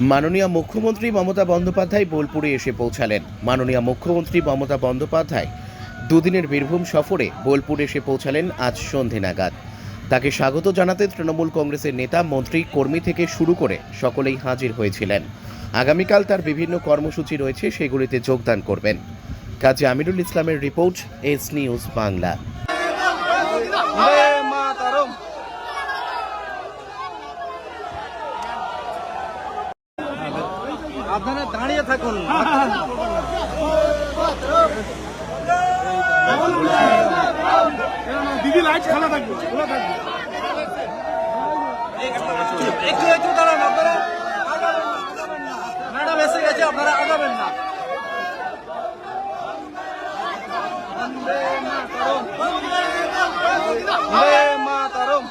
মাননীয় মুখ্যমন্ত্রী মমতা বন্দ্যোপাধ্যায় বোলপুরে এসে পৌঁছালেন। মাননীয় মুখ্যমন্ত্রী মমতা বন্দ্যোপাধ্যায় দুদিনের বীরভূম সফরে বোলপুরে এসে পৌঁছালেন আজ সন্ধে নাগাদ। তাকে স্বাগত জানাতে তৃণমূল কংগ্রেসের নেতা, মন্ত্রী, কর্মী থেকে শুরু করে সকলেই হাজির হয়েছিলেন। আগামীকাল তার বিভিন্ন কর্মসূচি রয়েছে, সেগুলিতে যোগদান করবেন। কাজী আমিরুল ইসলামের report, S news Bangla Bande Mataram আপনারা দাঁড়িয়ে থাকুন। দিদি লাইট খোলা থাকবে খোলা থাকবে। একটু একটু দাঁড়ান আপনারা ম্যাডাম এসে গেছে আপনারা আগাবেন না। বন্দে মাতরম। বন্দে মাতরম।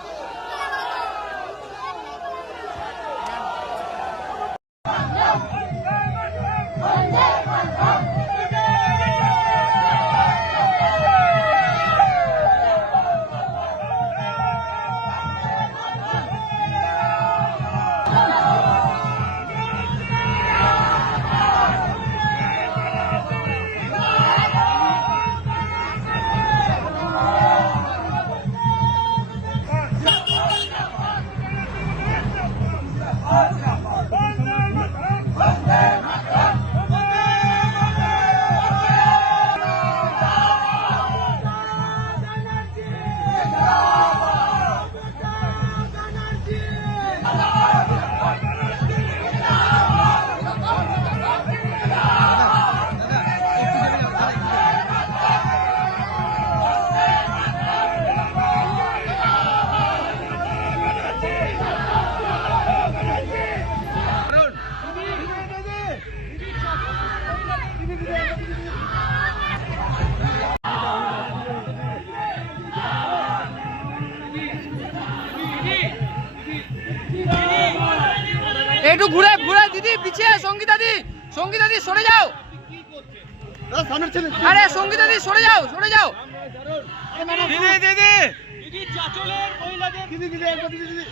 একটু ঘুরে ঘুরে দিদি পিছিয়ে সঙ্গীতা দি সঙ্গীতা দি সরে যাও। আরে সঙ্গীতা দি সরে যাও সরে যাও। দিদি দিদি। দিদি দিদি একবার দিদি দিদি।